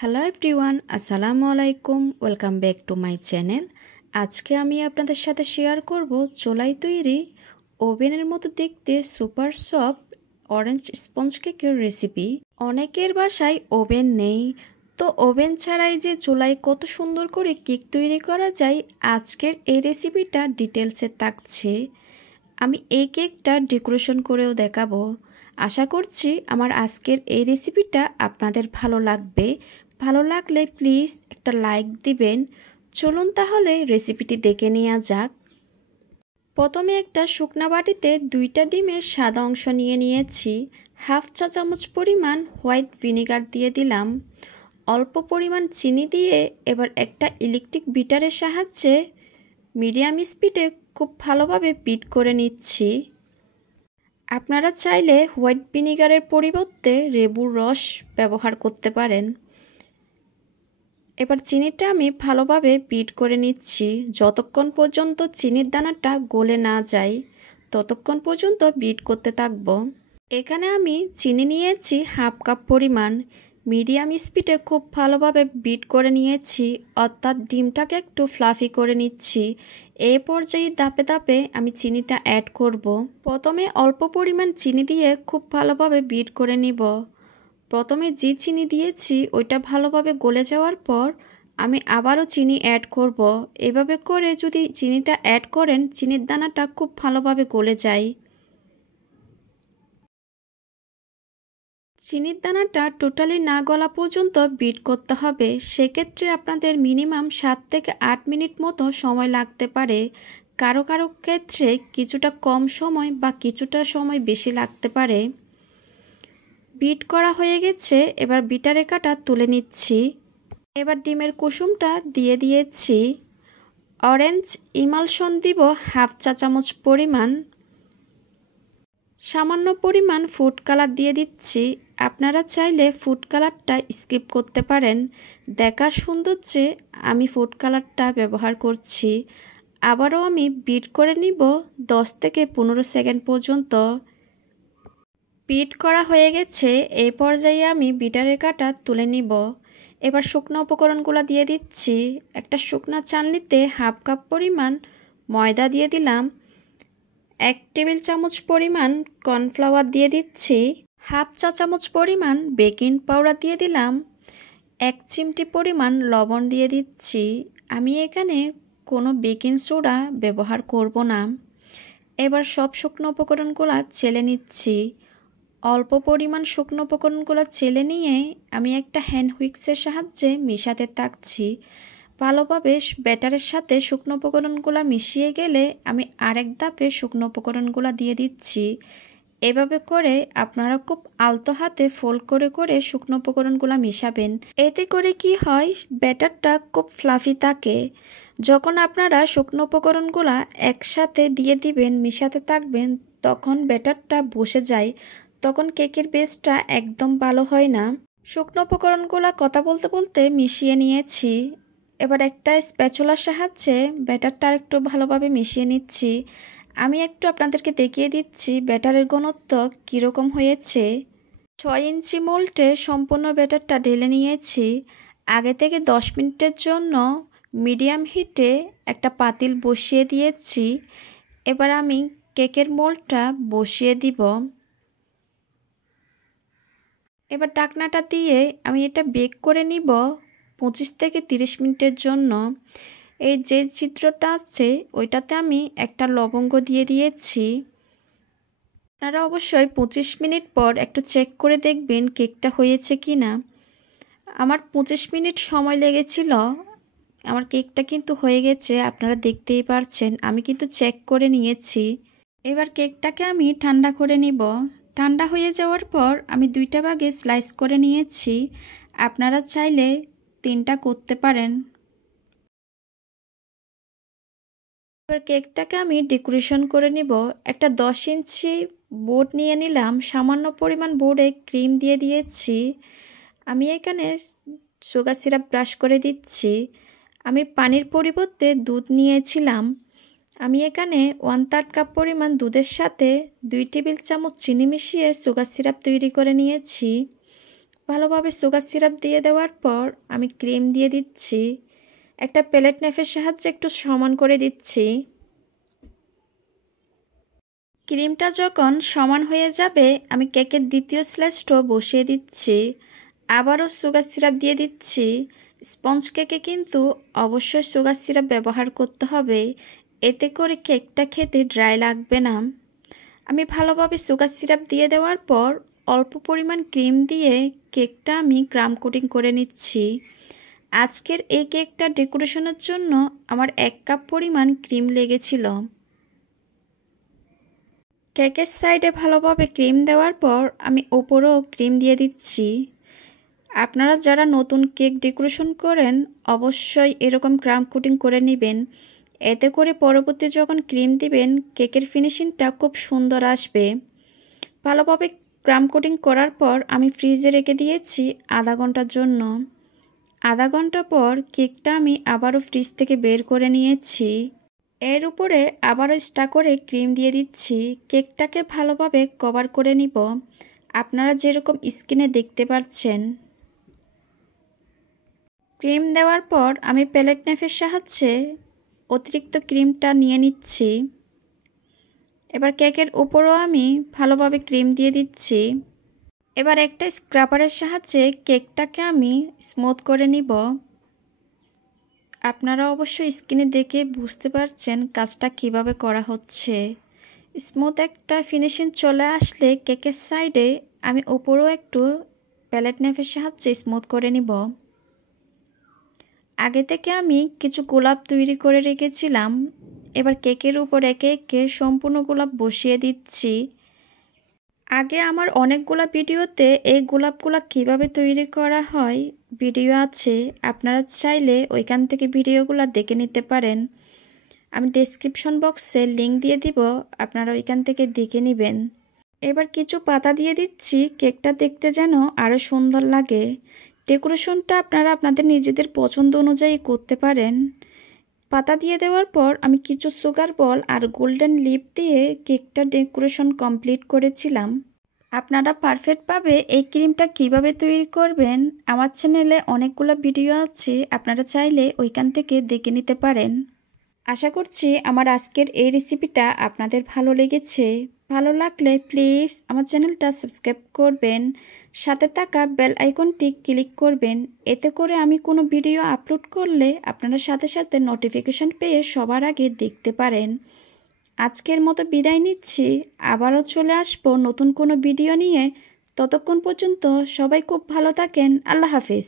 Hello everyone, আসসালামু আলাইকুম। Welcome back to my channel. আজকে আমি আপনাদের সাথে শেয়ার করব চুলায় তৈরি ওভেনের মতো দেখতে সুপার সফট অরেঞ্জ স্পঞ্জ কেকের রেসিপি। অনেকের বাসায় ওভেন নেই, তো ওভেন ছাড়াই যে চুলায় কত সুন্দর করে কেক তৈরি করা যায়, আজকের এই রেসিপিটা ডিটেলসে থাকছে। আমি এই কেকটা ডেকোরেশন করেও দেখাবো। আশা করছি আমার আজকের এই রেসিপিটা আপনাদের ভালো লাগবে। ভালো লাগলে প্লিজ একটা লাইক দিবেন। চলুন তাহলে রেসিপিটি দেখে নেওয়া যাক। প্রথমে একটা শুকনা বাটিতে 2টা ডিমের সাদা অংশ নিয়ে নিয়েছি। হাফ চা চামচ পরিমাণ হোয়াইট ভিনেগার দিয়ে দিলাম। অল্প পরিমাণ চিনি দিয়ে এবার একটা ইলেকট্রিক বিটারের সাহায্যে মিডিয়াম স্পিডে খুব ভালোভাবে বিট করে নিচ্ছি। আপনারা চাইলে হোয়াইট ভিনেগারের পরিবর্তে লেবুর রস ব্যবহার করতে পারেন। এবার চিনিটা আমি ভালোভাবে বিট করে নিচ্ছি। যতক্ষণ পর্যন্ত চিনির দানাটা গলে না যায় ততক্ষণ পর্যন্ত বিট করতে থাকব। এখানে আমি চিনি নিয়েছি হাফ কাপ পরিমাণ। মিডিয়াম স্পিডে খুব ভালোভাবে বিট করে নিয়েছি, অর্থাৎ ডিমটাকে একটু ফ্লাফি করে নিচ্ছি। এই পর্যায়ে ধাপে ধাপে আমি চিনিটা অ্যাড করব। প্রথমে অল্প পরিমাণ চিনি দিয়ে খুব ভালোভাবে বিট করে নিব। প্রথমে যে চিনি দিয়েছি ওইটা ভালোভাবে গলে যাওয়ার পর আমি আবারও চিনি অ্যাড করব। এভাবে করে যদি চিনিটা অ্যাড করেন, চিনির দানাটা খুব ভালোভাবে গলে যায়। চিনির দানাটা টোটালি না গলা পর্যন্ত বিট করতে হবে। সেক্ষেত্রে আপনাদের মিনিমাম 7 থেকে 8 মিনিট মতো সময় লাগতে পারে। কারো কারো ক্ষেত্রে কিছুটা কম সময় বা কিছুটা সময় বেশি লাগতে পারে। বিট করা হয়ে গেছে, এবার বিটারে কাটা তুলে নিচ্ছি। এবার ডিমের কুসুমটা দিয়ে দিয়েছি। অরেঞ্জ ইমালশন দিব হাফ চা চামচ পরিমাণ। সামান্য পরিমাণ ফুড কালার দিয়ে দিচ্ছি। আপনারা চাইলে ফুড কালারটা স্কিপ করতে পারেন। দেখার সৌন্দর্যে আমি ফুড কালারটা ব্যবহার করছি। আবারও আমি বিট করে নিব 10 থেকে 15 সেকেন্ড পর্যন্ত। বিট করা হয়ে গেছে, এই পর্যায়ে আমি বিটারের কাটা তুলে নিব। এবার শুকনো উপকরণগুলো দিয়ে দিচ্ছি। একটা শুকনা চালনিতে হাফ কাপ পরিমাণ ময়দা দিয়ে দিলাম। 1 টেবিল চামচ পরিমাণ কর্নফ্লাওয়ার দিয়ে দিচ্ছি। হাফ চা চামচ পরিমাণ বেকিং পাউডার দিয়ে দিলাম। 1 চিমটি পরিমাণ লবণ দিয়ে দিচ্ছি। আমি এখানে কোনো বেকিং সোডা ব্যবহার করব না। এবার সব শুকনো উপকরণগুলো চেলে নিচ্ছি। অল্প পরিমাণ শুকনো উপকরণগুলো চেলে নিয়ে আমি একটা হ্যান্ড হুইক্সের সাহায্যে মিশাতে থাকছি। ভালোভাবে ব্যাটারের সাথে শুকনো উপকরণগুলো মিশিয়ে গেলে আমি আরেক ধাপে শুকনো উপকরণগুলো দিয়ে দিচ্ছি। এভাবে করে আপনারা খুব আলতো হাতে ফোল্ড করে করে শুকনো উপকরণগুলো মিশাবেন। এতে করে কি হয়, ব্যাটারটা খুব ফ্লাফি থাকে। যখন আপনারা শুকনো উপকরণগুলো একসাথে দিয়ে দিবেন, মিশাতে থাকবেন, তখন ব্যাটারটা বসে যায়, তখন কেকের বেসটা একদম ভালো হয় না। শুকনো উপকরণগুলো কথা বলতে বলতে মিশিয়ে নিয়েছি। এবার একটা স্প্যাচুলার সাহায্যে ব্যাটারটা একটু ভালোভাবে মিশিয়ে নিচ্ছি। আমি একটু আপনাদেরকে দেখিয়ে দিচ্ছি ব্যাটারের ঘনত্ব কীরকম হয়েছে। 6 ইঞ্চি মোল্ডে সম্পূর্ণ ব্যাটারটা ঢেলে নিয়েছি। আগে থেকে 10 মিনিটের জন্য মিডিয়াম হিটে একটা পাতিল বসিয়ে দিয়েছি। এবার আমি কেকের মোল্ডটা বসিয়ে দিব। এবার ঢাকনাটা দিয়ে আমি এটা বেক করে নিব 25 থেকে 30 মিনিটের জন্য। এই যে চিত্রটা আছে ওইটাতে আমি একটা লবঙ্গ দিয়ে দিয়েছি। আপনারা অবশ্যই 25 মিনিট পর একটু চেক করে দেখবেন কেকটা হয়েছে কি না। আমার 25 মিনিট সময় লেগেছিল। আমার কেকটা কিন্তু হয়ে গেছে, আপনারা দেখতেই পারছেন। আমি কিন্তু চেক করে নিয়েছি। এবার কেকটাকে আমি ঠান্ডা করে নিব। ঠান্ডা হয়ে যাওয়ার পর আমি 2টা ভাগে স্লাইস করে নিয়েছি। আপনারা চাইলে 3টা করতে পারেন। এবার কেকটাকে আমি ডেকোরেশন করে নিব। একটা 10 ইঞ্চি বোর্ড নিয়ে নিলাম। সামান্য পরিমাণ বোর্ডে ক্রিম দিয়ে দিয়েছি। আমি এখানে সুগার সিরাপ ব্রাশ করে দিচ্ছি। আমি পানির পরিবর্তে দুধ নিয়েছিলাম। আমি এখানে 1/3 কাপ পরিমাণ দুধের সাথে 2 টেবিল চামচ চিনি মিশিয়ে সুগার সিরাপ তৈরি করে নিয়েছি। ভালোভাবে সুগার সিরাপ দিয়ে দেওয়ার পর আমি ক্রিম দিয়ে দিচ্ছি। একটা প্লেট নাইফের সাহায্যে একটু সমান করে দিচ্ছি। ক্রিমটা যখন সমান হয়ে যাবে আমি কেকের দ্বিতীয় স্লাইসটাও বসিয়ে দিচ্ছি। আবারও সুগার সিরাপ দিয়ে দিচ্ছি। স্পঞ্জ কেকে কিন্তু অবশ্যই সুগার সিরাপ ব্যবহার করতে হবে, এতে করে কেকটা খেতে ড্রাই লাগবে না। আমি ভালোভাবে সুগার সিরাপ দিয়ে দেওয়ার পর অল্প পরিমাণ ক্রিম দিয়ে কেকটা আমি ক্রাম কোটিং করে নিচ্ছি। আজকের এই কেকটা ডেকোরেশনের জন্য আমার 1 কাপ পরিমাণ ক্রিম লেগেছিল। কেকের সাইডে ভালোভাবে ক্রিম দেওয়ার পর আমি ওপরেও ক্রিম দিয়ে দিচ্ছি। আপনারা যারা নতুন কেক ডেকোরেশন করেন অবশ্যই এরকম ক্রাম কোটিং করে নেবেন, এতে করে পরবর্তী যখন ক্রিম দিবেন কেকের ফিনিশিংটা খুব সুন্দর আসবে। ভালোভাবে ক্রাম কোটিং করার পর আমি ফ্রিজে রেখে দিয়েছি আধা ঘন্টার জন্য। আধা ঘন্টা পর কেকটা আমি আবারও ফ্রিজ থেকে বের করে নিয়েছি। এর উপরে আবারও স্টা করে ক্রিম দিয়ে দিচ্ছি। কেকটাকে ভালোভাবে কভার করে নিব, আপনারা যেরকম স্ক্রিনে দেখতে পাচ্ছেন। ক্রিম দেওয়ার পর আমি প্লেট নাইফের সাহায্যে অতিরিক্ত ক্রিমটা নিয়ে নিচ্ছি। এবার কেকের উপরও আমি ভালোভাবে ক্রিম দিয়ে দিচ্ছি। এবার একটা স্ক্রাবারের সাহায্যে কেকটাকে আমি স্মুথ করে নিব। আপনারা অবশ্যই স্ক্রিনে দেখে বুঝতে পারছেন কাজটা কিভাবে করা হচ্ছে। স্মুথ একটা ফিনিশিং চলে আসলে কেকের সাইডে আমি উপরেও একটু প্যালেট নাইফের সাহায্যে স্মুথ করে নিব। আগে থেকে আমি কিছু গোলাপ তৈরি করে রেখেছিলাম, এবার কেকের উপর একে একে সম্পূর্ণ গোলাপ বসিয়ে দিচ্ছি। আগে আমার অনেকগুলো ভিডিওতে এই গোলাপগুলো কিভাবে তৈরি করা হয় ভিডিও আছে, আপনারা চাইলে ওইখান থেকে ভিডিওগুলো দেখে নিতে পারেন। আমি ডেসক্রিপশন বক্সে লিংক দিয়ে দিব, আপনারা ওইখান থেকে দেখে নেবেন। এবার কিছু পাতা দিয়ে দিচ্ছি, কেকটা দেখতে যেন আরও সুন্দর লাগে। ডেকোরেশনটা আপনারা আপনাদের নিজেদের পছন্দ অনুযায়ী করতে পারেন। পাতা দিয়ে দেওয়ার পর আমি কিছু সুগার বল আর গোল্ডেন লিপ দিয়ে কেকটা ডেকোরেশন কমপ্লিট করেছিলাম। আপনারা পারফেক্টভাবে এই ক্রিমটা কিভাবে তৈরি করবেন আমার চ্যানেলে অনেকগুলো ভিডিও আছে, আপনারা চাইলে ওইখান থেকে দেখে নিতে পারেন। আশা করছি আমার আজকের এই রেসিপিটা আপনাদের ভালো লেগেছে। ভালো লাগলে প্লিজ আমার চ্যানেলটা সাবস্ক্রাইব করবেন, সাথে থাকা বেল আইকনটি ক্লিক করবেন, এতে করে আমি কোনো ভিডিও আপলোড করলে আপনারা সাথে সাথে নোটিফিকেশন পেয়ে সবার আগে দেখতে পারেন। আজকের মতো বিদায় নিচ্ছি, আবারও চলে আসবো নতুন কোনো ভিডিও নিয়ে। ততক্ষণ পর্যন্ত সবাই খুব ভালো থাকেন। আল্লাহ হাফেজ।